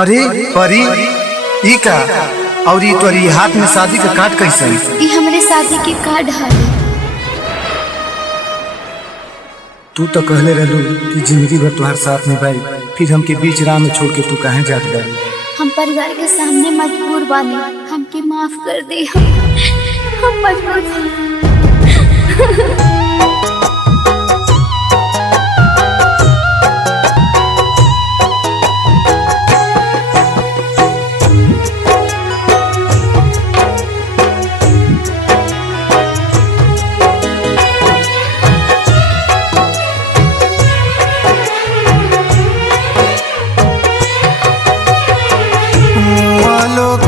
अरे परी ई का और ई तोरी हाथ में शादी का कार्ड कैसे? ई हमरे शादी के कार्ड हवे। तू तो कहले रहलू कि जिंदगी भर तुम्हारे साथ निभाई, फिर हमके बीच राह में छोड़ के तू कहाँ जात गई? हम परिवार के सामने मजबूर बानी, हमके माफ कर दे। हम मजबूर बानी।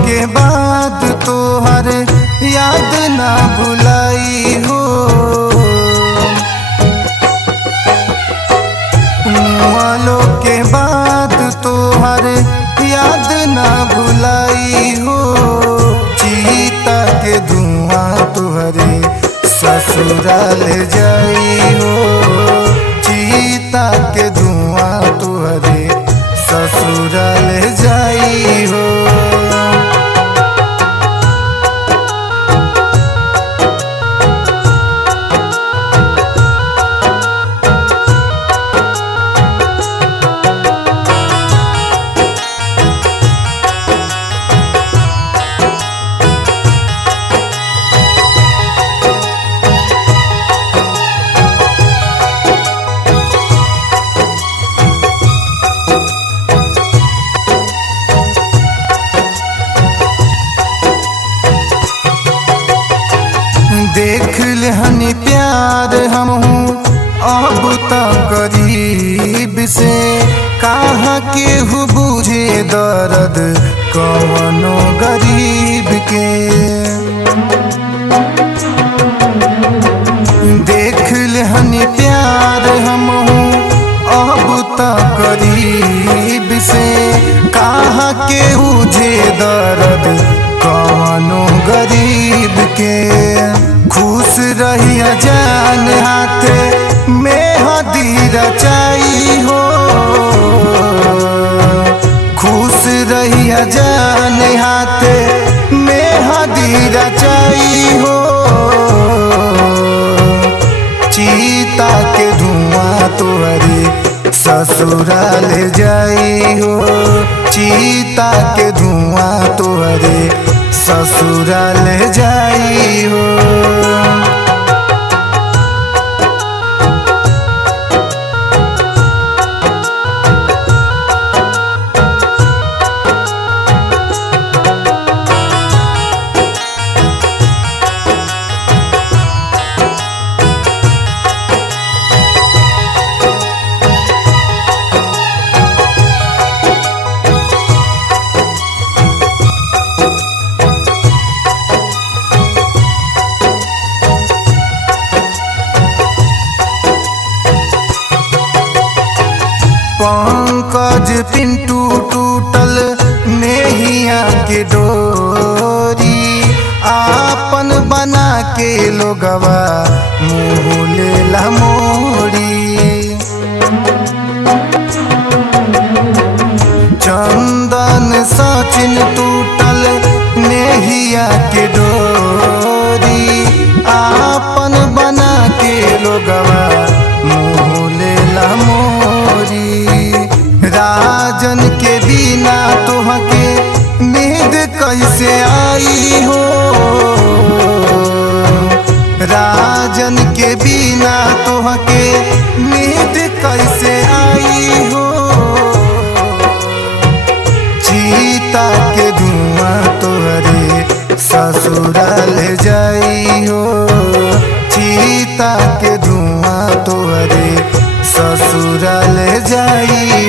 के बाद तोहर याद ना भुलाई हो, वालों के बाद तोहर याद ना भुलाई हो। चीता के धुआं तुहरे ससुराल जाई हो, चीता के धुआं तुहरे ससुराल जाई हो। देख ले हनी प्यार हम हूँ अब तक करीब से, कहाँ के हूँ बुझे दर्द कवनो गरीब के। देख ले हनी प्यार हम हूँ अब तक करीब से, कहाँ के बुझे दर्द कवनो गरीब के। खुश रहिया जान हाथे में हदी रचाई हो, खुश रहिया जान हाथे में हदी रचाई हो। चीता के धुआं तुहरे ससुराल जाई हो, चीता के धुआं तुहरे ससुराल जाई हो। पंकज पिंटू टूटल नेहिया के डोरी, आपन बना के लोगवा मुँह लेला मोरी। चंदन सचिन टूटल नेहिया के डोरी, आपन बना के लोगवा मुँह लेला मोरी। राजन के बिना तोहके नींद कैसे आई हो, राजन के बिना तोहके नींद कैसे आई हो। चीता के धुआं तोहरे ससुराल जाई हो, चीता के धुआं तोहरे ससुराल जाई